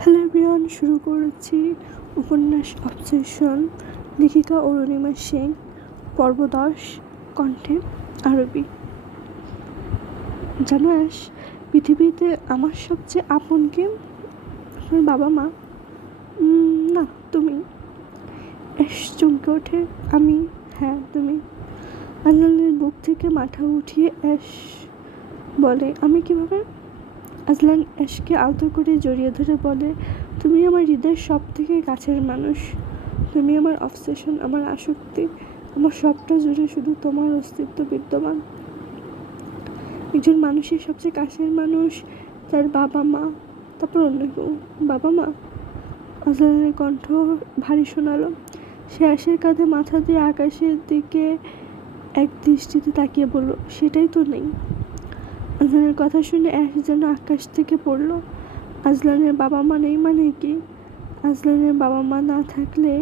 Hello everyone, শুরু করেছি উপন্যাস অবসেশন, লেখিকা অরুণিমা সিং, পর্ব 10, কণ্ঠে আরবি। জানো অ্যাশ, পৃথিবীতে আমার সবচেয়ে আপন কে? আমার বাবা মা? না, তুমি। অ্যাশ চমকে ওঠে। আমি? হ্যাঁ, তুমি। আজলানের বুক থেকে মাথা উঠিয়ে অ্যাশ বলে, আমি কিভাবে? আজলান অ্যাশকে আলতো করে জড়িয়ে ধরে বলে, তুমি আমার হৃদয়ের সব থেকে কাছের মানুষ। তুমি আমার অবসেশন, আমার আসক্তি। আমার সবটা জুড়ে শুধু তোমার অস্তিত্ব বিদ্যমান। একজন মানুষের সবচেয়ে কাছের মানুষ তার বাবা মা, তারপর অন্য কেউ। বাবা মা? আজলানের কণ্ঠ ভারী শোনালো। সে অ্যাশের কাঁধে মাথা দিয়ে আকাশের দিকে এক দৃষ্টিতে তাকিয়ে বলল, সেটাই তো নেই। আজলানের কথা শুনে অ্যাশ যেন আকাশ থেকে পড়ল। আজলানের বাবা মা নেই মানে কি? আজলানের বাবা মা না থাকলে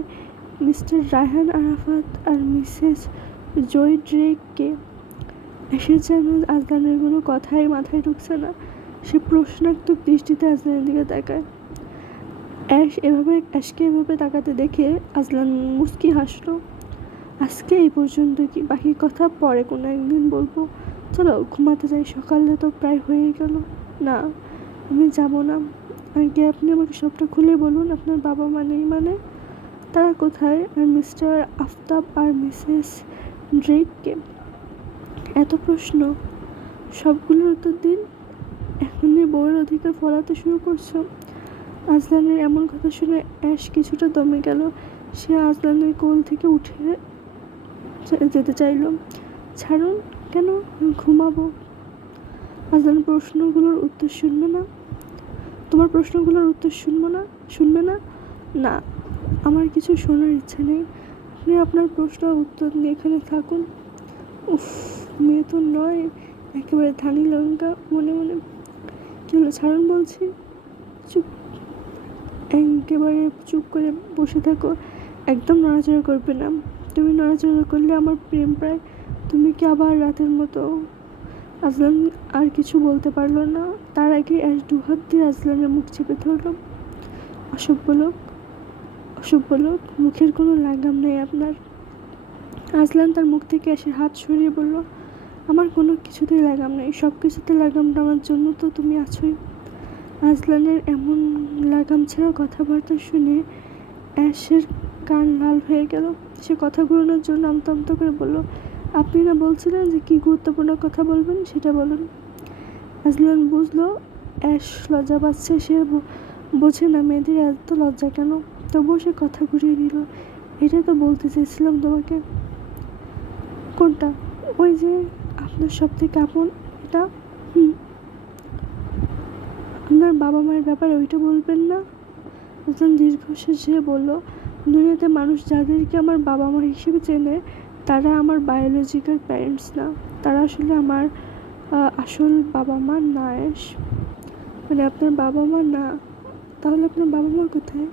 মিস্টার রায়হান আরাফাত আর মিসেস জয় ড্রেককে? অ্যাশের যেন আজলানের কোনো কথাই মাথায় ঢুকছে না। সে প্রশ্নাত্মক দৃষ্টিতে আজলানের দিকে তাকায়। অ্যাশকে এভাবে তাকাতে দেখে আজলান মুচকি হাসলো। আজকে এই পর্যন্ত, কি বাকি কথা পরে কোনো একদিন বলবো। চলো ঘুমাতে যাই, সকালে তো প্রায় হয়ে গেল। না, আমি যাব না। আগে আপনি আমাকে সবটা খুলে বলুন। আপনার বাবা মা নেই মানে? তারা কোথায়? আর মিস্টার আফতাব আর মিসেস ড্রেককে? এত প্রশ্ন, সবগুলোর উত্তর দিন। এখনই বউয়ের অধিকার ফলাতে শুরু করছো? আজলানের এমন কথা শুনে অ্যাশ কিছুটা দমে গেল। সে আজলানের কোল থেকে উঠে যেতে চাইল। ছাড়ুন। কেন? ঘুমাবো। আজলান প্রশ্নগুলোর উত্তর শুনবে না? তোমার প্রশ্নগুলোর উত্তর শুনবে না? না, আমার কিছু শোনার ইচ্ছা নেই। আপনি আপনার প্রশ্ন উত্তর নিয়ে এখানে থাকুন। উফ, মেয়ে তো নয়, একেবারে ধানি লঙ্কা। মনে মনে কী হলো, ছাড়ুন বলছি। চুপ, একেবারে চুপ করে বসে থাকো। একদম নড়াচড়া করবে না। তুমি নড়াচড়া করলে আমার প্রেম প্রায়। তুমি কি আবার রাতের মতো? আজলান আর কিছু বলতে পারল না। তার আগে অ্যাশ দুহাত দিয়ে আজলানের মুখ চেপে ধরল। অসভ্য লোক, মুখের কোনো লাগাম নেই আপনার। আজলান তার মুখ থেকে অ্যাশের হাত সরিয়ে বলল, আমার কোনো কিছুতেই লাগাম নেই। সব কিছুতে লাগাম টানার জন্য তো তুমি আছোই। আজলানের এমন লাগাম ছাড়া কথাবার্তা শুনে অ্যাশের কান লাল হয়ে গেল। সে কথা ঘুরানোর জন্য আমতা আমতা করে বলল, আপনি না বলছিলেন যে কী গুরুত্বপূর্ণ কথা বলবেন, সেটা বলুন। আজলান বুঝলো অ্যাশ লজ্জা পাচ্ছে। সে বোঝে না মেয়েদের এত লজ্জা কেন। তবুও সে কথা ঘুরিয়ে দিল, এটা তো বলতে চেয়েছিলাম তোমাকে। কোনটা? ওই যে আপনার সব থেকে আপন, এটা। আপনার বাবা মায়ের ব্যাপারে ওইটা বলবেন না? একজন দীর্ঘশ্বাস ছেড়ে বলল, দুনিয়াতে মানুষ যাদেরকে আমার বাবা মা হিসেবে চেনে তারা আমার বায়োলজিক্যাল প্যারেন্টস না। তারা আসলে আমার আসল বাবা মা না। অ্যাশ মানে আপনার বাবা মা না? তাহলে আপনার বাবা মা কোথায়?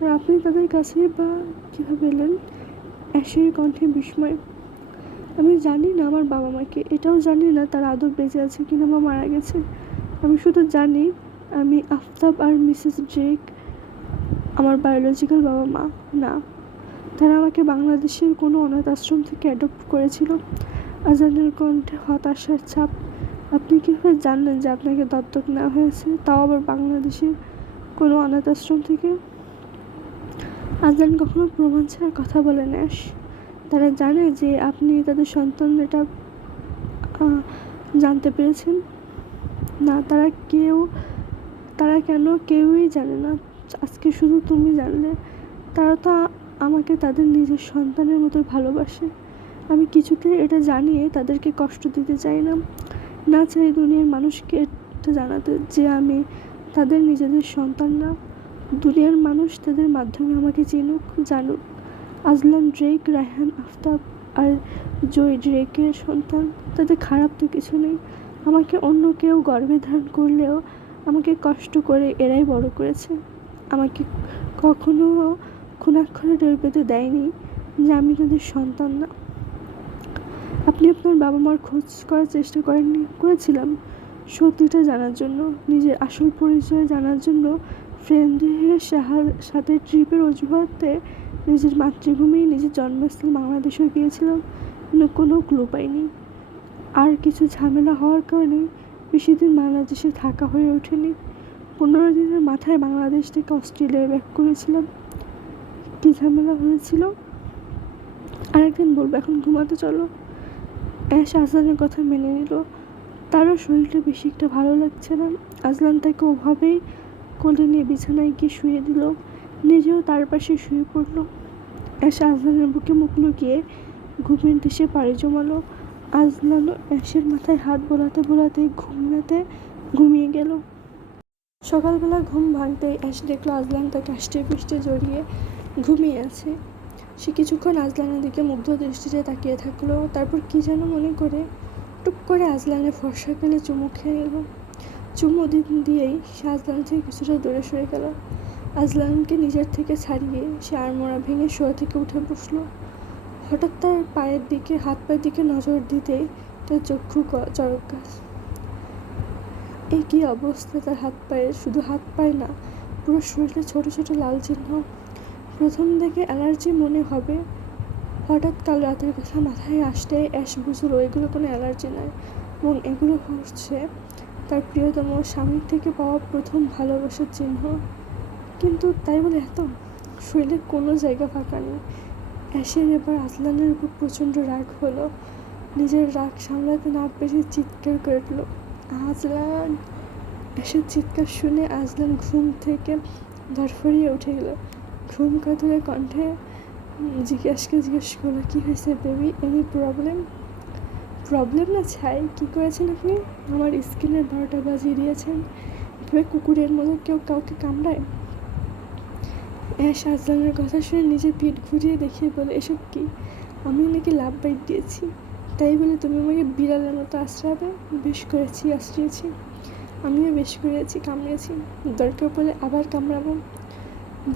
আর আপনি তাদের কাছে বা কীভাবে এলেন? অ্যাশের কণ্ঠে বিস্ময়। আমি জানি না আমার বাবা মাকে, এটাও জানি না তারা আদৌ বেঁচে আছে কিনা বা মারা গেছে। আমি শুধু জানি আমি আফতাব আর মিসেস ড্রেক আমার বায়োলজিক্যাল বাবা মা না। তারা আমাকে বাংলাদেশের কোনো অনাথ আশ্রম থেকে অ্যাডপ্ট করেছিল। আজানের কণ্ঠে হতাশার ছাপ। আপনি কীভাবে জানলেন যে আপনাকে দত্তক নেওয়া হয়েছে, তাও আবার বাংলাদেশের কোনো অনাথ আশ্রম থেকে? আজলান কখনো প্রমাণ ছাড়া কথা বলে না। তারা জানে যে আপনি তাদের সন্তান, এটা জানতে পেরেছেন? না, তারা কেন কেউই জানে না। আজকে শুধু তুমি জানলে। তারা তো আমাকে তাদের নিজের সন্তানের মতো ভালোবাসে। আমি কিছুতেই এটা জানিয়ে তাদেরকে কষ্ট দিতে চাই না চাই দুনিয়ার মানুষকে এটা জানাতে যে আমি তাদের নিজেদের সন্তান না। দুনিয়ার মানুষ তাদের মাধ্যমে আমাকে চিনুক, জানুক। আজলান ড্রেক রায়হান আফতাব আর জয় ড্রেকের সন্তান। তাদের খারাপ তো কিছু নেই। আমাকে অন্য কেউ গর্ভে ধারণ করলেও আমাকে কষ্ট করে এরাই বড় করেছে। আমাকে কখনো খুনাক্ষরে টের পেতে দেয়নি যে আমি তাদের সন্তান না। আপনি আপনার বাবা মার খোঁজ করার চেষ্টা করেননি? করেছিলাম, সত্যিটা জানার জন্য, নিজের আসল পরিচয় জানার জন্য ফ্রেন্ডের সাথে ট্রিপের অজুহাতে নিজের মাতৃভূমি, নিজের জন্মস্থান বাংলাদেশেও গিয়েছিলাম, কিন্তু কোনো ক্লু পাইনি। আর কিছু ঝামেলা হওয়ার কারণে বেশি দিন বাংলাদেশে থাকা হয়ে ওঠেনি। 15 দিনের মাথায় বাংলাদেশ থেকে অস্ট্রেলিয়ায় ব্যাক করেছিলাম। কী ঝামেলা হয়েছিল আরেকদিন বলবো, এখন ঘুমাতে চলো। অ্যাশ আজলানের কথা মেনে নিল। তারও শরীরটা বেশি একটা ভালো লাগছে না। আজলান তাকে ওভাবেই কোলে নিয়ে বিছানায় গিয়ে শুয়ে দিল, নিজেও তার পাশে শুয়ে পড়ল। অ্যাশ আজলানের বুকে মুখ লুকিয়ে ঘুমের দেশে পাড়ি জমালো। আজলানও অ্যাশের মাথায় হাত বোলাতে বোলাতে ঘুমিয়ে গেল। সকালবেলা ঘুম ভাঙতেই অ্যাশ দেখলো আজলান তাকে আষ্টে পৃষ্ঠে জড়িয়ে ঘুমিয়ে আছে। সে কিছুক্ষণ আজলানের দিকে মুগ্ধ দৃষ্টিতে তাকিয়ে থাকলো, তারপর কি যেন মনে করে টুক করে আজলানের ফর্সা গেলে চুমু খেয়ে এলো। চুমু দিয়েই সে আজলান থেকে কিছুটা দূরে সরে গেল। আজলানকে নিজের থেকে ছাড়িয়ে সে আড়মোড়া ভেঙে শোয়া থেকে উঠে বসলো। হঠাৎ তার হাত পায়ের দিকে নজর দিতেই তার চক্ষু চড়ক গাছ। এই কী অবস্থা তার হাত পায়ের! শুধু হাত পায়ে না, পুরো শরীরে ছোট ছোট লাল চিহ্ন। প্রথম দেখে অ্যালার্জি মনে হবে, হঠাৎ কাল রাতের কথা মাথায় আসতে অ্যাশ বুঝলো এগুলো কোনো অ্যালার্জি নয়, এবং এগুলো হচ্ছে তার প্রিয়তম স্বামীর থেকে পাওয়া প্রথম ভালোবাসার চিহ্ন। কিন্তু তাই বলে এত! শরীরের কোনো জায়গা ফাঁকা নেই। অ্যাশের এবার আজলানের উপর প্রচণ্ড রাগ হলো। নিজের রাগ সামলাতে না পেরে চিৎকার করে উঠল, আজলান! অ্যাশের চিৎকার শুনে আজলান ঘুম থেকে ধরফরিয়ে উঠে গেল। ঘুম কাতুরে কণ্ঠে জিজ্ঞেস করলো, কী হয়েছে বেবি? এনি প্রবলেম না ছাই? কী করেছেন আপনি? আমার স্কিনের 12টা বাজিয়ে দিয়েছেন। এভাবে কুকুরের মতো কেউ কাউকে কামড়ায়? অ্যাশ আজলানের কথা শুনে নিজের পিঠ ঘুরিয়ে দেখিয়ে বলে, এসব কি? আমি নাকি লাভ বাইট দিয়েছি, তাই বলে তুমি আমাকে বিড়ালের মতো আশ্রাবে? বেশ করেছি, আশ্রিয়েছি। আমিও বেশ করেছি, কামড়েছি। দরকার পড়লে আবার কামড়াবো।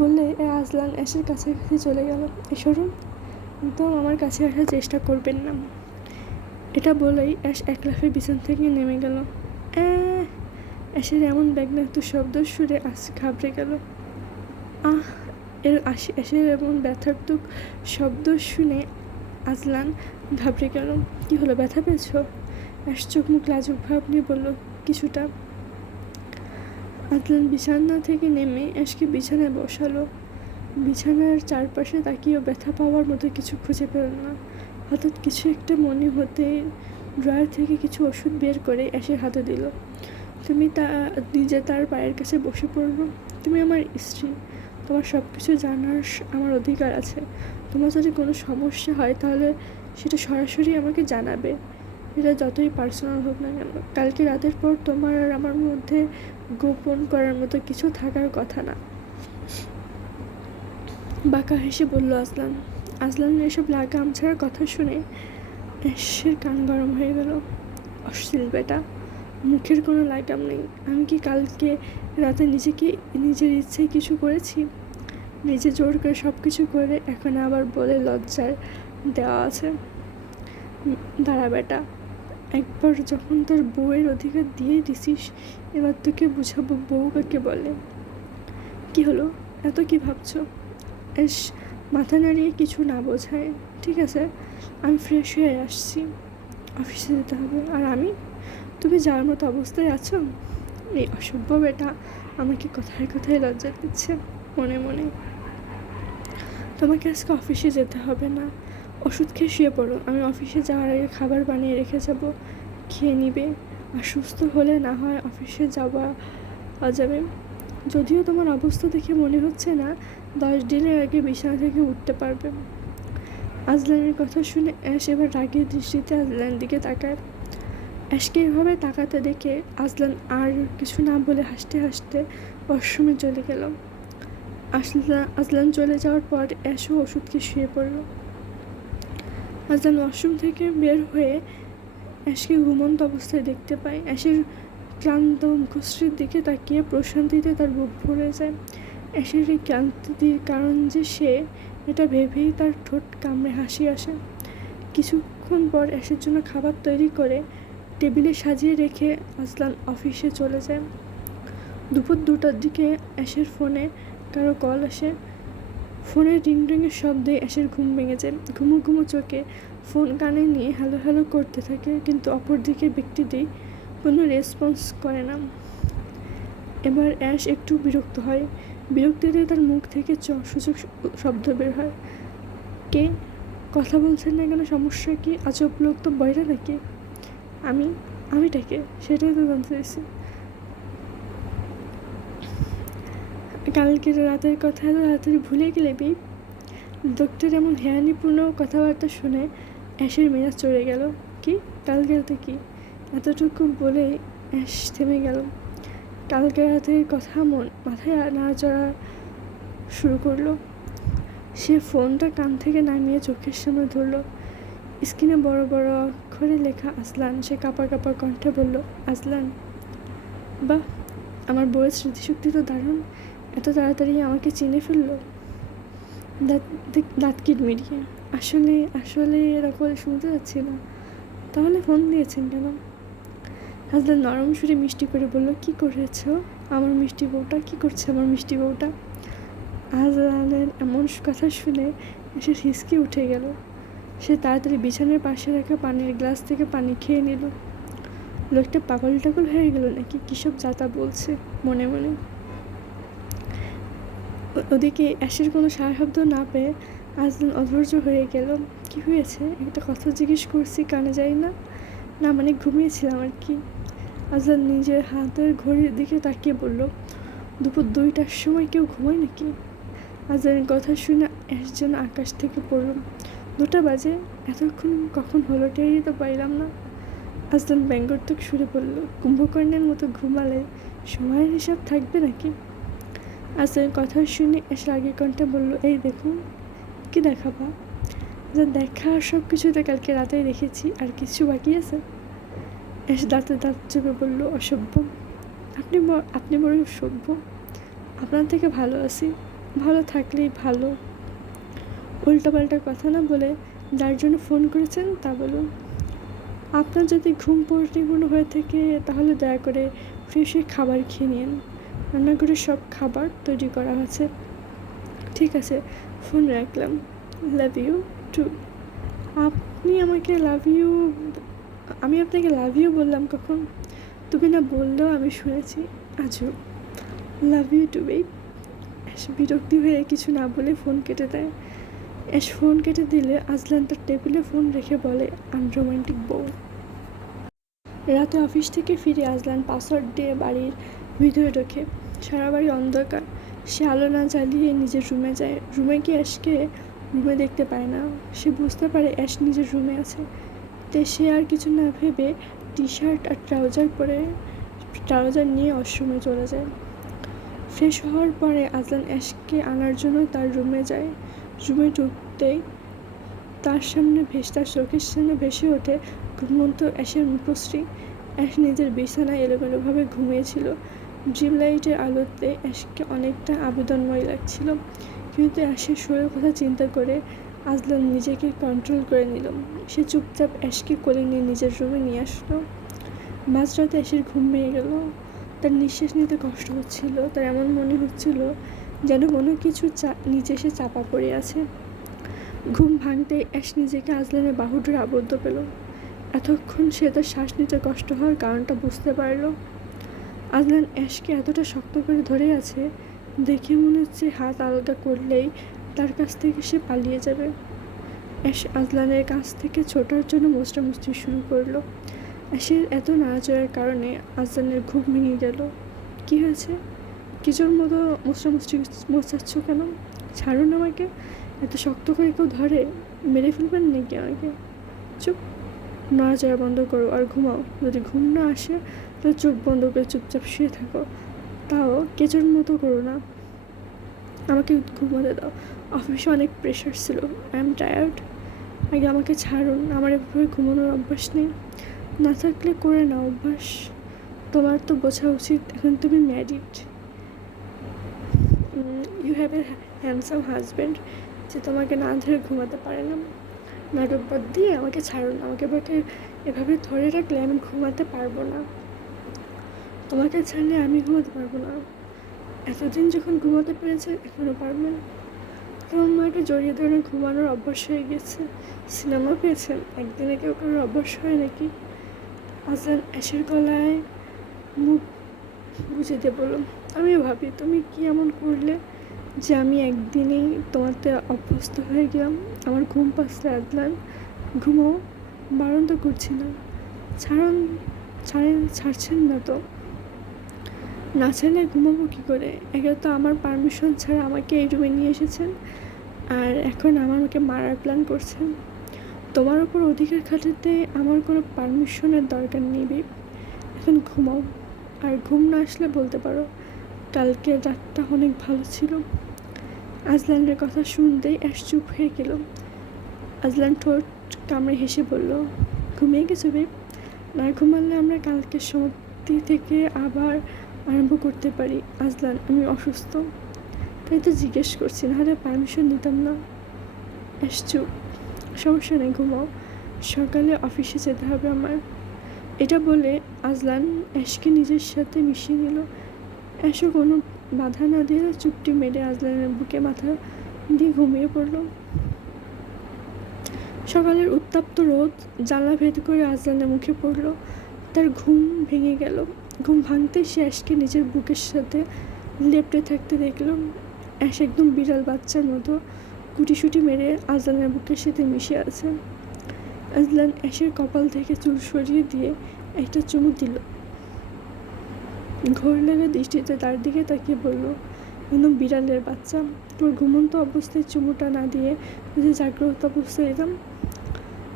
বললে আজলান অ্যাশের কাছাকাছি চলে গেল। সরুন, একদম আমার কাছে আসার চেষ্টা করবেন না। এটা বলেই অ্যাশ এক লাফে বিছানা থেকে নেমে গেল। অ্যাশের এমন ব্যগ্নাক্ত শব্দ শুনে ঘাবড়ে গেল। অ্যাশের এমন ব্যথার্থক শব্দ শুনে আজলান ঘাবড়ে গেল। কি হলো, ব্যথা পেয়েছ? অ্যাশ চোখ মুখ লাজুক ভাব নিয়ে বলল, কিছুটা। আজলান বিছানা থেকে নেমে অ্যাশকে বিছানায় বসালো। বিছানার চারপাশে তাকিয়েও ব্যথা পাওয়ার মতো কিছু খুঁজে পেল না। হঠাৎ কিছু একটা মনে হতে ড্রয়ার থেকে কিছু ওষুধ বের করে অ্যাশের হাতে দিল। নিজে তার পায়ের কাছে বসে পড়ল। তুমি আমার স্ত্রী, তোমার সব কিছু জানার আমার অধিকার আছে। তোমার যদি কোনো সমস্যা হয় তাহলে সেটা সরাসরি আমাকে জানাবে, এটা যতই পার্সোনাল হোক না কেন। কালকে রাতের পর তোমার আর আমার মধ্যে গোপন করার মতো কিছু থাকার কথা না। বাঁকা হেসে বলল আজলান। আজলানের এসব লাগাম ছাড়ার কথা শুনে অ্যাশের কান গরম হয়ে গেল। অশ্লীল বেটা, মুখের কোনো লাগাম নেই। আমি কি কালকে রাতে নিজের ইচ্ছায় কিছু করেছি? নিজে জোর করে সব কিছু করে এখন আবার বলে লজ্জার দেওয়া আছে? দাঁড়া বেটা, একবার যখন তোর বউয়ের অধিকার দিয়ে দিছিস, এবার তোকে বুঝাবো বউ কাকে বলে। কি হলো, এত কি ভাবছো? এস মাথা নাড়িয়ে কিছু না বোঝায়। ঠিক আছে, আমি ফ্রেশ হয়ে আসছি, অফিসে যেতে হবে। আর আমি? তুমি যাওয়ার মতো অবস্থায় আছো? এই অসভ্য বেটা আমাকে কথায় কথায় লজ্জা দিচ্ছে মনে মনে। তোমাকে আজকে অফিসে যেতে হবে না, ওষুধ খেয়ে শুয়ে পড়ো। আমি অফিসে যাওয়ার আগে খাবার বানিয়ে রেখে যাব, খেয়ে নিবে। আর সুস্থ হলে না হয় অফিসে যাওয়া যাবে। যদিও তোমার অবস্থা দেখে মনে হচ্ছে না 10 দিনের আগে বিছানা থেকে উঠতে পারবে। আজলানের কথা শুনে অ্যাশ এবার রাগের দৃষ্টিতে আজলানের দিকে তাকায়। অ্যাশকে এভাবে তাকাতে দেখে আজলান আর কিছু না বলে হাসতে হাসতে ওয়াশরুমে চলে গেল। আজলান চলে যাওয়ার পর অ্যাশও ওষুধকে শুয়ে পড়ল। আজলান ওয়াশরুম থেকে বের হয়ে অ্যাশকে ঘুমন্ত অবস্থায় দেখতে পায়। অ্যাশের ক্লান্ত মুখশ্রীর দিকে তাকিয়ে প্রশান্তিতে তার বুক ভরে যায়। অ্যাশের এই ক্লান্তির কারণ যে সে, এটা ভেবেই তার ঠোঁট কামড়ে হাসি আসে। কিছুক্ষণ পর অ্যাশের জন্য খাবার তৈরি করে টেবিলে সাজিয়ে রেখে আজলান অফিসে চলে যায়। দুপুর 2টার দিকে অ্যাশের ফোনে কারো কল আসে। ফোনের রিংয়ের শব্দে অ্যাশের ঘুম ভেঙে যায়। ঘুমো ঘুমো চোখে ফোন কানে নিয়ে হ্যালো হ্যালো করতে থাকে, কিন্তু অপর দিকের ব্যক্তিটি কোনো রেসপন্স করে না। এবার অ্যাশ একটু বিরক্ত হয়। বিরক্তিতে তার মুখ থেকে সূচক শব্দ বের হয়। কে? কথা বলছেন না কেন? সমস্যা কি? আজব লোক তো বয়রা নাকি? আমিটা কে? সেটাই তো জানতে চাইছি। কালকের রাতের কথা এত তাড়াতাড়ি ভুলে গেলে বেব? লোকটার এমন হেয়ানিপূর্ণ কথাবার্তা শুনে অ্যাশের মেজাজ চড়ে গেল। কি? কালকে রাতে কি? এতটুকু বলেই অ্যাশ থেমে গেল। কালকে রাতের কথা মাথায় নাড়াচড়া শুরু করলো। সে ফোনটা কান থেকে নামিয়ে চোখের সামনে ধরলো। স্ক্রিনে বড় বড় অক্ষরে লেখা আজলান। সে কাঁপা কাঁপা কণ্ঠে বলল, আজলান? বাহ, আমার বউয়ের স্মৃতিশক্তি তো দারুণ। এত তাড়াতাড়ি আমাকে চিনে ফেললো। দাঁত কিটমিটিয়ে। আসলে এরকম শুনতে যাচ্ছি না। তাহলে ফোন দিয়েছেন কেন? আজলান নরম সুরে মিষ্টি করে বলল, কি করেছ আমার মিষ্টি বউটা? কি করছে আমার মিষ্টি বউটা? আজলানের এমন কথা শুনে এসে হিসকে উঠে গেল। সে তাড়াতাড়ি বিছানার পাশে রাখা পানির গ্লাস থেকে পানি খেয়ে নিল। লোকটা পাগল টাগল হয়ে গেল নাকি? কিসব যাতা বলছে মনে মনে। ওদিকে অ্যাশের কোনো সারা শব্দ না পেয়ে আজলান অধৈর্য হয়ে গেল। কি হয়েছে? একটা কথা জিজ্ঞেস করছি, কানে যাই না? না মানে ঘুমিয়েছিলাম আর কি। আজলান নিজের হাতের ঘড়ির দিকে তাকিয়ে বলল, দুপুর 2টার সময় কেউ ঘুমায় নাকি? আজলানের কথা শুনে অ্যাশ যেন আকাশ থেকে পড়ল। 2টা বাজে? এতক্ষণ কখন হলো টেরই তো পাইলাম না। আজলান ব্যঙ্গাত্মক সুরে বলল, কুম্ভকর্ণের মতো ঘুমালে সময়ের হিসাব থাকবে নাকি? আজলানের কথা শুনে অ্যাশ রাগী কণ্ঠে বলল, এই দেখুন। কি দেখাবা? যা দেখা আর সব কিছুতে কালকে রাতেই দেখেছি, আর কিছু বাকি আছে? অ্যাশ দাঁতে দাঁত চেপে বলল, অসভ্য। আপনি বড় সভ্য। আপনার থেকে ভালো আছি। ভালো থাকলেই ভালো। উল্টাপাল্টা কথা না বলে যার জন্য ফোন করেছেন তা বলুন। আপনার যদি ঘুম পরিপূর্ণ হয়ে থাকে তাহলে দয়া করে ফ্রেশ হয়ে খাবার খেয়ে নিন। রান্নাঘরে সব খাবার তৈরি করা আছে। ঠিক আছে, ফোন রাখলাম। Love you too. আমি আপনাকে লাভ ইউ বললাম কখন? তুমি না বললেও আমি শুনেছি। আজও লাভ ইউ টু বেব। অ্যাশ বিরক্তি হয়ে কিছু না বলে ফোন কেটে দেয়। অ্যাশ ফোন কেটে দিলে আজলান তার টেবিলে ফোন রেখে বলে, আনরোমান্টিক বউ। রাতে অফিস থেকে ফিরে আজলান পাসওয়ার্ড দিয়ে বাড়ির ভিতরে ঢোকে। সারা বাড়ি অন্ধকার। সে আলো না জ্বালিয়ে নিজের রুমে যায়। রুমে গিয়ে অ্যাশকে রুমে দেখতে পায় না। সে বুঝতে পারে অ্যাশ নিজের রুমে আছে। তে সে আর কিছু না ভেবে টি শার্ট আর ট্রাউজার নিয়ে ওয়াশরুমে চলে যায়। ফ্রেশ হওয়ার পরে আজলান অ্যাশকে আনার জন্য তার রুমে যায়। রুমে ঢুকতেই তার চোখের সামনে ভেসে ওঠে ঘুমন্ত অ্যাশের মুখশ্রী। অ্যাশ নিজের বিছানায় এলোমেলোভাবে ঘুমিয়েছিল। ড্রিম লাইটের আলোতে অ্যাশকে অনেকটা আবেদনময় লাগছিল, কিন্তু অ্যাশের শরীরের কথা চিন্তা করে আজলান নিজেকে কন্ট্রোল করে নিল। সে চুপচাপ অ্যাশকে কোলে নিয়ে নিজের রুমে নিয়ে আসলো। মাঝরাতে অ্যাশের ঘুম ভেঙে গেল। তার নিঃশ্বাস নিতে কষ্ট হচ্ছিল। তার এমন মনে হচ্ছিল যেন কোনো কিছু নিচে এসে চাপা পড়ে আছে। ঘুম ভাঙতে অ্যাশ নিজেকে আজলানের বাহুডোরে আবদ্ধ পেল। এতক্ষণ সে তার শ্বাস নিতে কষ্ট হওয়ার কারণটা বুঝতে পারল। আজলান অ্যাশকে এতটা শক্ত করে ধরে আছে, দেখে মনে হচ্ছে হাত আলগা করলেই তার কাছ থেকে সে পালিয়ে যাবে। অ্যাশ আজলানের কাছ থেকে ছোটার জন্য মোছামুছি শুরু করলো। অ্যাশের এত নাড়াচড়ার কারণে আজলানের ঘুম ভেঙে গেল। কি হয়েছে? কিছুর মতো মোছাচ্ছ কেন? ছাড়ুন আমাকে। এত শক্ত করে কেউ ধরে? মেরে ফেলবেন নাকি আমাকে? চুপ, নড়াচড়া বন্ধ করো আর ঘুমাও। যদি ঘুম না আসে তাহলে চোখ বন্ধ করে চুপচাপ শুয়ে থাকো। তাও কেচোর মতো করো না। আমাকে ঘুমাতে দাও। অফিসে অনেক প্রেশার ছিল। I am tired. আগে আমাকে ছাড়ুন। আমার এভাবে ঘুমানোর অভ্যাস নেই। না থাকলে করে নাও অভ্যাস। তোমার তো বোঝা উচিত এখন তুমি married. You have a handsome husband যে তোমাকে না ধরে ঘুমাতে পারে না। নাটক বাদ দিয়ে আমাকে ছাড়ুন, আমাকে এভাবে ধরে রাখলে আমি ঘুমাতে পারবো না। তোমাকে ছাড়লে আমি ঘুমাতে পারবো না। এতদিন যখন ঘুমাতে পেরেছে এখনও পারবেন? তোমার মাকে জড়িয়ে ধরে ঘুমানোর অভ্যাস হয়ে গেছে। সিনেমা পেয়েছেন, একদিনে কেউ কারোর অভ্যাস হয় নাকি? আজলান অ্যাশের গলায় মুখ গুজে দিয়ে বলল, আমিও ভাবি তুমি কি এমন করলে যে আমি একদিনেই তোমাতে অভ্যস্ত হয়ে গেলাম। আমার ঘুম পাচ্ছে আজলান, ঘুমো, বারণ তো করছি না। ছাড়ছেন না তো? না ছাড়লে ঘুমাবো কী করে? একে তো আমার পারমিশন ছাড়া আমাকে এই রুমে নিয়ে এসেছেন, আর এখন আমাকে মারার প্ল্যান করছেন। তোমার ওপর অধিকার খাটাতে আমার কোনো পারমিশনের দরকার নেই বেব। এখন ঘুমাও, আর ঘুম না আসলে বলতে পারো কালকের রাতটা অনেক ভালো ছিল। আজলানের কথা শুনতেই অ্যাশ চুপ হয়ে গেল। আজলান ঠোঁট কামড়ে হেসে বলল, ঘুমিয়ে গেছো বেব? না ঘুমালে আমরা কালকের সমাপ্তি থেকে আবার আরম্ভ করতে পারি। আজলান, আমি অসুস্থ, তাই তো জিজ্ঞেস করছি, নাহলে পারমিশন দিতাম না। অ্যাশ চুপ, সমস্যা নেই, ঘুমাও, সকালে অফিসে যেতে হবে আমার। এটা বলে আজলান অ্যাশকে নিজের সাথে মিশিয়ে নিল। অ্যাশও কোনো বাধা না দিয়ে চুপটি মেরে আজলানের বুকে মাথা দিয়ে ঘুমিয়ে পড়ল। সকালের উত্তপ্ত রোদ জানলা ভেদ করে আজলানের মুখে পড়ল। তার ঘুম ভেঙে গেল। ঘুম ভাঙতে সে অ্যাশকে নিজের বুকের সাথে লেপ্টে থাকতে দেখল। অ্যাশ একদম বিড়াল বাচ্চার মতো গুটিসুটি মেরে আজলানের বুকের সাথে মিশে আছে। আজলান অ্যাশের কপাল থেকে চুল সরিয়ে দিয়ে একটা চুমু দিল। ঘোর লাগা দৃষ্টিতে তার দিকে তাকিয়ে বলল, একদম বিড়ালের বাচ্চা, তোর ঘুমন্ত অবস্থায় চুমুটা না দিয়ে যদি জাগ্রত অবস্থায় এলাম,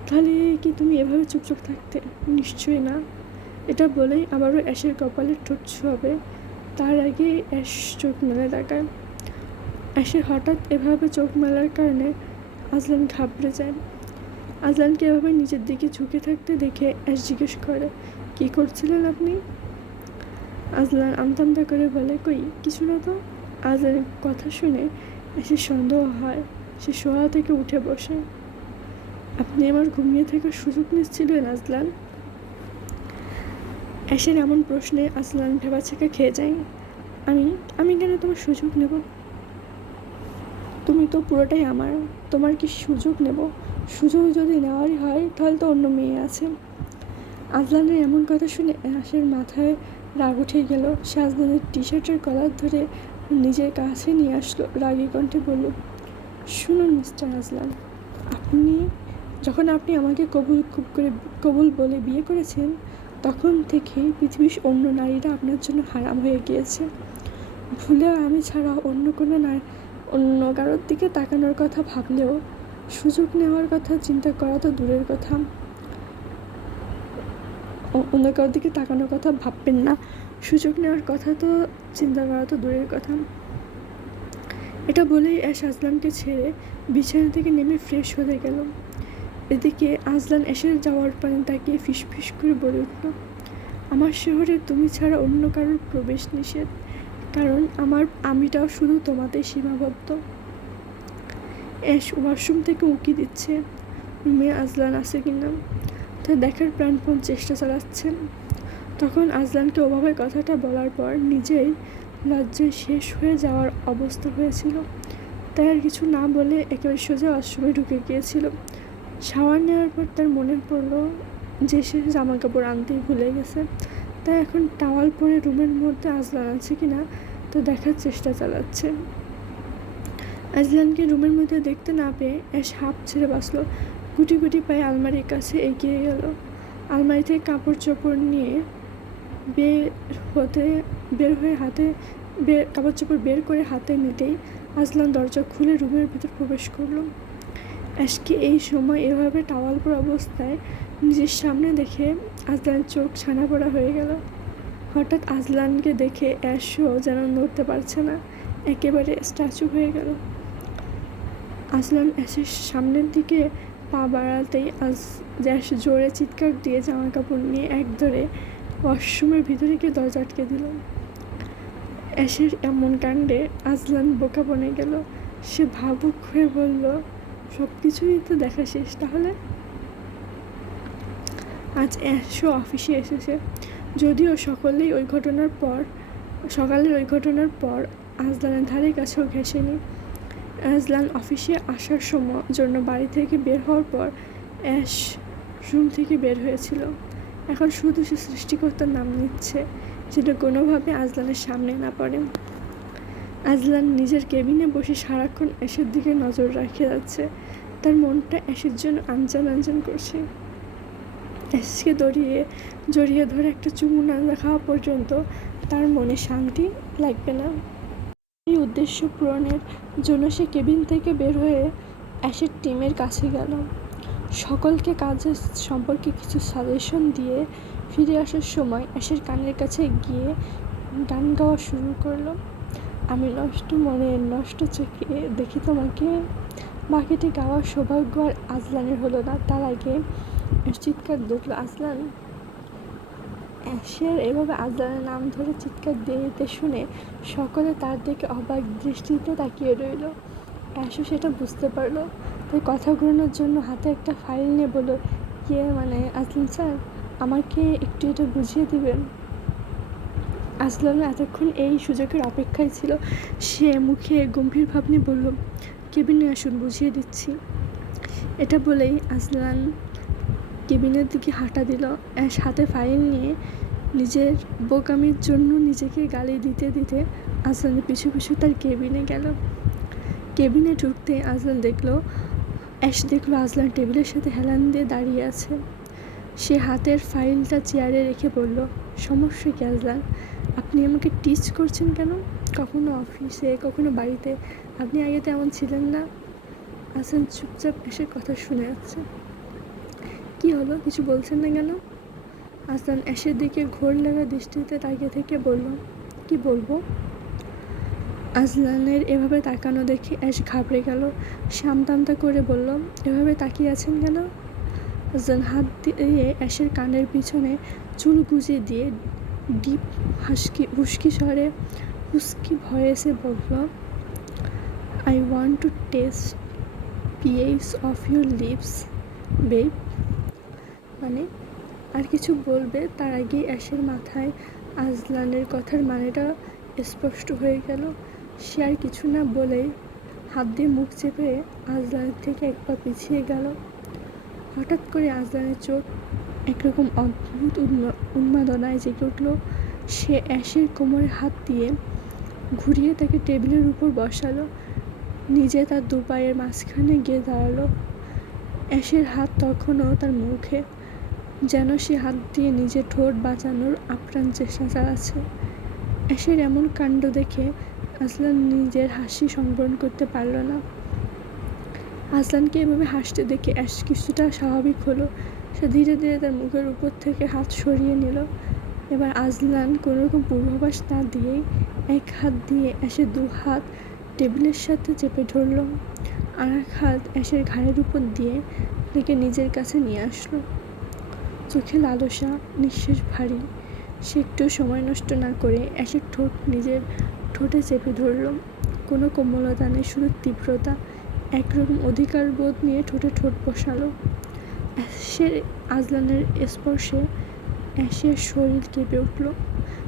তাহলে কি তুমি এভাবে চুপচাপ থাকতে? নিশ্চয়ই না। এটা বলেই আবারও অ্যাশের কপালে ঠোঁট ছোঁয়াবে, তার আগে অ্যাশ চোখ মেলে তাকায়। অ্যাশের হঠাৎ এভাবে চোখ মেলার কারণে আজলান ঘাবড়ে যায়। আজলানকে এভাবে নিজের দিকে ঝুঁকে থাকতে দেখে অ্যাশ জিজ্ঞেস করে, কী করছিলেন আপনি? আজলান আমতা করে বলে, কই কিছু না তো। আজলানের কথা শুনে অ্যাশের সন্দেহ হয়। সে শোয়া থেকে উঠে বসে। আপনি আমার ঘুমিয়ে থাকার সুযোগ নিচ্ছিলেন আজলান? অ্যাশের এমন প্রশ্নে আজলান ভেবাচেকা খেয়ে যায়। আমি কেন তোমার সুযোগ নেব? তুমি তো পুরোটাই আমার, তোমার কি সুযোগ নেব? সুযোগ যদি নেওয়ারই হয় তাহলে তো অন্য মেয়ে আছে। আজলানের এমন কথা শুনে অ্যাশের মাথায় রাগ উঠে গেল। সে আজলানের টি শার্টের কলার ধরে নিজের কাছে নিয়ে আসলো, রাগী কণ্ঠে বলল, শুনুন মিস্টার আজলান, যখন আপনি আমাকে কবুল বলে বিয়ে করেছেন, তখন থেকেই পৃথিবীর অন্য নারীরা আপনার জন্য হারাম হয়ে গিয়েছে। ভুলেও আমি ছাড়া অন্য কারোর দিকে তাকানোর কথা ভাবলেও সুযোগ নেওয়ার কথা চিন্তা করা তো দূরের কথা। অন্য কারোর দিকে তাকানোর কথা ভাববেন না, সুযোগ নেওয়ার কথা তো চিন্তা করা তো দূরের কথা। এটা বলেই অ্যাশ আজলানকে ছেড়ে বিছানা থেকে নেমে ফ্রেশ হতে গেল। এদিকে আজলান অ্যাশের যাওয়ার পানে তাকিয়ে ফিসফিস করে বলে উঠল, আমার শহরে তুমি ছাড়া অন্য কারোর প্রবেশ নিষেধ, কারণ আমিটাও শুধু তোমাতেই সীমাবদ্ধ। অ্যাশ ওয়াশরুম থেকে উঁকি দিচ্ছে রুমে আজলান আছে কিনা, তা দেখার প্রাণপণ চেষ্টা চালাচ্ছেন। তখন আজলানকে ওভাবে কথাটা বলার পর নিজেই লজ্জায় শেষ হয়ে যাওয়ার অবস্থা হয়েছিল। তাই আর কিছু না বলে একেবারে সোজা ওয়াশরুমে ঢুকে গিয়েছিল। শাওয়ার নেওয়ার পর তার মনে পড়ল যে সে জামা কাপড় আনতেই ভুলে গেছে। তাই এখন টাওয়াল পরে রুমের মধ্যে আজলান আছে কিনা তো দেখার চেষ্টা চালাচ্ছে। আজলানকে রুমের মধ্যে দেখতে না পেয়ে অ্যাশ হাঁপ ছেড়ে বাঁচল। গুটি গুটি পায়ে আলমারির কাছে এগিয়ে গেল। আলমারি থেকে কাপড় চোপড় নিয়ে কাপড় চোপড় বের করে হাতে নিতেই আজলান দরজা খুলে রুমের ভিতর প্রবেশ করলো। অ্যাশকে এই সময় এভাবে টাওয়াল পরা অবস্থায় নিজের সামনে দেখে আজলানের চোখ ছানা পড়া হয়ে গেল। হঠাৎ আজলানকে দেখে অ্যাশও যেন নড়তে পারছে না, একেবারে স্ট্যাচু হয়ে গেল। আজলান অ্যাশের সামনের দিকে পা বাড়াতেই অ্যাশ জোরে চিৎকার দিয়ে জামা কাপড় নিয়ে এক ধরে ওয়াশরুমের ভিতরে গিয়ে দরজা আটকে দিল। অ্যাশের এমন কাণ্ডে আজলান বোকা বনে গেল। সে ভাবুক হয়ে বলল, সব কিছুই তো দেখা শেষ। তাহলে আজ অ্যাশও অফিসে এসেছে, যদিও সকালের ওই ঘটনার পর আজলানের ধারে কাছেও ঘেঁষেনি। আজলান অফিসে আসার জন্য বাড়ি থেকে বের হওয়ার পর অ্যাশ রুম থেকে বের হয়েছিল। এখন শুধু সে সৃষ্টিকর্তার নাম নিচ্ছে, যেটা কোনোভাবে আজলানের সামনে না পড়ে। আজলান নিজের কেবিনে বসে সারাক্ষণ অ্যাশের দিকে নজর রেখে যাচ্ছে। তার মনটা অ্যাশের জন্য আনজান করছে। অ্যাশকে জড়িয়ে ধরে একটা চুমু না খাওয়া পর্যন্ত তার মনে শান্তি লাগবে না। এই উদ্দেশ্য পূরণের জন্য সে কেবিন থেকে বের হয়ে অ্যাশের টিমের কাছে গেল। সকলকে কাজের সম্পর্কে কিছু সাজেশন দিয়ে ফিরে আসার সময় অ্যাশের কানের কাছে গিয়ে গান গাওয়া শুরু করলো। আমি নষ্ট মনে নষ্ট চোখে দেখি তোমাকে। বাকিটি গাওয়ার সৌভাগ্য আর আজলানের হলো না। তার আগে চিৎকার দেখলো আজলান। অ্যাশের এভাবে আজলানের নাম ধরে চিৎকার দিতে শুনে সকলে তার দিকে অবাক দৃষ্টিতে তাকিয়ে রইল। অ্যাশও সেটা বুঝতে পারলো। তাই কথা ঘোরানোর জন্য হাতে একটা ফাইল নিয়ে বলল, আজলান স্যার, আমাকে একটু এটা বুঝিয়ে দিবেন। আজলান এতক্ষণ এই সুযোগের অপেক্ষায় ছিল। সে মুখে গম্ভীর ভাব নিয়ে বলল, কেবিনে আসুন, বুঝিয়ে দিচ্ছি। এটা বলেই আজলান কেবিনের দিকে হাঁটা দিল। অ্যাশ হাতে ফাইল নিয়ে নিজের বোকামির জন্য নিজেকে গালি দিতে দিতে আজলানের পিছু পিছু তার কেবিনে গেল। কেবিনে ঢুকতে অ্যাশ দেখলো আজলান টেবিলের সাথে হেলান দিয়ে দাঁড়িয়ে আছে। সে হাতের ফাইলটা চেয়ারে রেখে বলল, সমস্যা কি আজলান? আপনি আমাকে টিচ করছেন কেন? কখনো অফিসে, কখনো বাড়িতে। আপনি আগে তেমন ছিলেন না। আজলান চুপচাপ অ্যাশের কথা শুনে যাচ্ছে। কি হলো, কিছু বলছেন না কেন? আজলান অ্যাশের দিকে ঘোর লাগা দৃষ্টিতে তাকিয়ে থেকে বলল, কি বলবো? আজলানের এভাবে তাকানো দেখে অ্যাশ ঘাবড়ে গেল। সামতামতা করে বলল, এভাবে তাকিয়ে আছেন কেন? আজলান হাত দিয়ে অ্যাশের কানের পিছনে চুল গুজিয়ে দিয়ে ডিপ হুস্কি ভয়েসে বলল, I want to taste PH of your lips babe. আর কিছু বলবে তার আগেই অ্যাশের মাথায় আজলানের কথার মানেটা স্পষ্ট হয়ে গেল। সে আর কিছু না বলেই হাত দিয়ে মুখ চেপে আজলানের থেকে এক পা পিছিয়ে গেল। হঠাৎ করে আজলানের চোখ একরকম অদ্ভুত উন্মাদনায় জেগে উঠল। সে অ্যাশের কোমরে হাত দিয়ে ঘুরিয়ে তাকে টেবিলের উপর বসালো। নিজে তার দু পায়ের মাঝখানে গিয়ে দাঁড়ালো। অ্যাশের হাত তখনও তার মুখে, যেন সে হাত দিয়ে নিজের ঠোঁট বাঁচানোর আপ্রাণ চেষ্টা চালাচ্ছে। অ্যাশের এমন কাণ্ড দেখে আজলান নিজের হাসি সংবরণ করতে পারল না। আজলানকে এভাবে হাসতে দেখে অ্যাশ কিছুটা স্বাভাবিক হলো। সে ধীরে ধীরে তার মুখের উপর থেকে হাত সরিয়ে নিল। এবার আজলান কোনোরকম পূর্বাভাস না দিয়েই এক হাত দিয়ে অ্যাশের দু হাত টেবিলের সাথে চেপে ধরল। আর এক হাত অ্যাশের ঘাড়ের উপর দিয়ে তাকে নিজের কাছে নিয়ে আসলো। চোখে লালসা, নিঃশ্বাস ভারী। সে একটু সময় নষ্ট না করে অ্যাশের ঠোঁট নিজের ঠোঁটে চেপে ধরল। কোনো কোমলতা নেই, শুধু তীব্রতা। একরকম অধিকার বোধ নিয়ে ঠোঁটে ঠোঁট বসালো। আজলানের স্পর্শে অ্যাশের শরীর কেঁপে উঠল,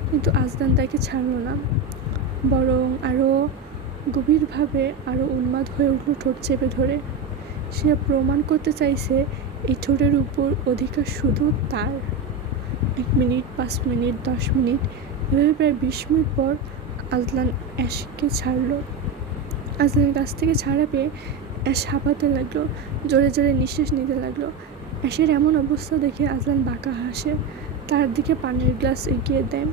কিন্তু আজলান তাকে ছাড়ল না, বরং আরও গভীরভাবে আরও উন্মাদ হয়ে উঠল ঠোঁট চেপে ধরে। সে প্রমাণ করতে চাইছে এই ঠোঁটের উপর অধিকার শুধু তার। 1 মিনিট, 5 মিনিট, 10 মিনিট, এভাবে প্রায় 20 মিনিট পর আজলান অ্যাশকে ছাড়ল। আজলানের কাছ থেকে ছাড়া পেয়ে অ্যাশ হাঁপাতে লাগলো, জোরে জোরে নিঃশ্বাস নিতে লাগলো। অ্যাশের এমন অবস্থা দেখে আজলান বাঁকা হাসে, তার দিকে পানির গ্লাস এগিয়ে দেয়।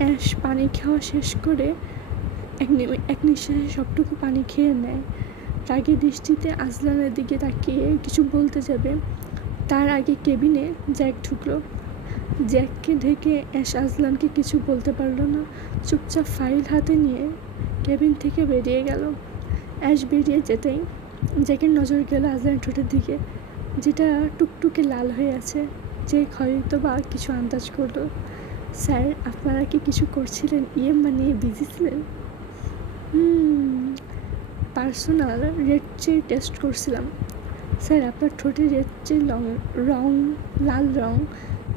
অ্যাশ পানি খাওয়া শেষ করে এক নিঃশ্বাসে সবটুকু পানি খেয়ে নেয়। রাগী দৃষ্টিতে আজলানের দিকে তাকিয়ে কিছু বলতে যাবে, তার আগে কেবিনে জ্যাক ঢুকলো। জ্যাককে ঢেকে অ্যাশ আজলানকে কিছু বলতে পারল না। চুপচাপ ফাইল হাতে নিয়ে কেবিন থেকে বেরিয়ে গেল। অ্যাশ বেরিয়ে যেতেই জ্যাকের নজর গেল আজলানের ঠোঁটের দিকে, যেটা টুকটুকে লাল হয়ে আছে। যে হয়তো বা কিছু আন্দাজ করলো। স্যার, আপনারা কি কিছু করছিলেন? বিজি ছিলেন? পার্সোনাল রেড চেয়ে টেস্ট করছিলাম। স্যার আপনার ঠোঁটে রেড চেয়ে রং লাল রং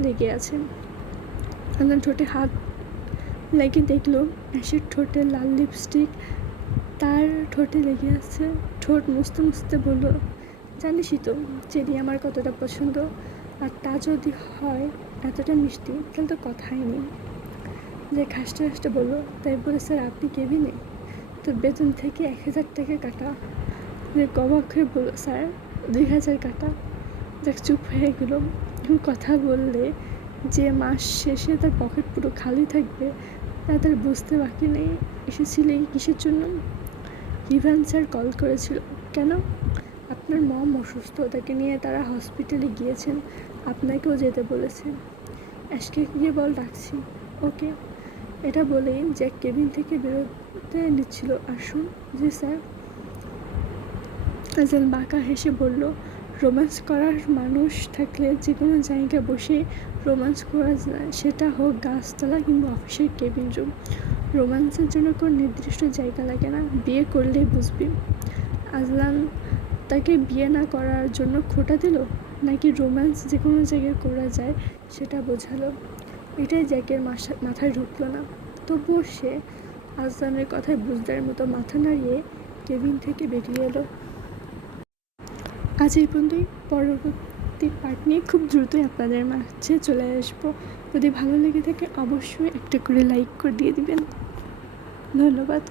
লেগে আছে। আজলান ঠোঁটে হাত লেগে দেখলো অ্যাশের ঠোঁটে লাল লিপস্টিক তার ঠোঁটে লেগে আছে। ঠোঁট মুছতে মুছতে বলল, জানিসই তো চেরি আমার কতটা পছন্দ, আর তা যদি হয় এতটা মিষ্টি তাহলে তো কথাই নেই। যে হাসতে হাসতে বললো, তাই বলে স্যার আপনি কেবিনে? তোর বেতন থেকে 1000 টাকা কাটা। যে অবাক হয়ে বললো, স্যার 2000 কাটা। যাক চুপ হয়ে গেল। কথা বললে যে মাস শেষে তার পকেট পুরো খালি থাকবে তা তার বুঝতে বাকি নেই। এসেছিলে কিসের জন্য? ইভান স্যার কল করেছিল। কেন? আপনার মম অসুস্থ, তাকে নিয়ে তারা হসপিটালে গিয়েছেন, আপনাকেও যেতে বলেছে। অ্যাশকে গিয়ে বল ডাকছি। ওকে। এটা বলেই জ্যাক কেবিন থেকে বেরোতে নিচ্ছিল। আসুন। জি স্যার। আজল বাঁকা হেসে বলল, রোম্যান্স করার মানুষ থাকলে যে কোনো জায়গায় বসে রোম্যান্স করা যায়, সেটা হোক গাছতলা কিংবা অফিসের কেবিন রুম। রোম্যান্সের জন্য কোনো নির্দিষ্ট জায়গা লাগে না, বিয়ে করলেই বুঝবি। আজলান তাকে বিয়ে না করার জন্য খোঁটা দিল, নাকি রোম্যান্স যে কোনো জায়গায় করা যায় সেটা বোঝালো? এটাই জ্যাকের মাথায় ঢুকলো না। তবুও সে আজলানের কথায় বুঝদার মতো মাথা নাড়িয়ে কেবিন থেকে বেরিয়ে এলো। আজ এই পর্যন্তই। পরবর্তী পার্ট নিয়ে খুব দ্রুতই আপনাদের মাঝে চলে আসবো। যদি ভালো লেগে থাকে অবশ্যই একটা করে লাইক করে দিয়ে দিবেন। ধন্যবাদ।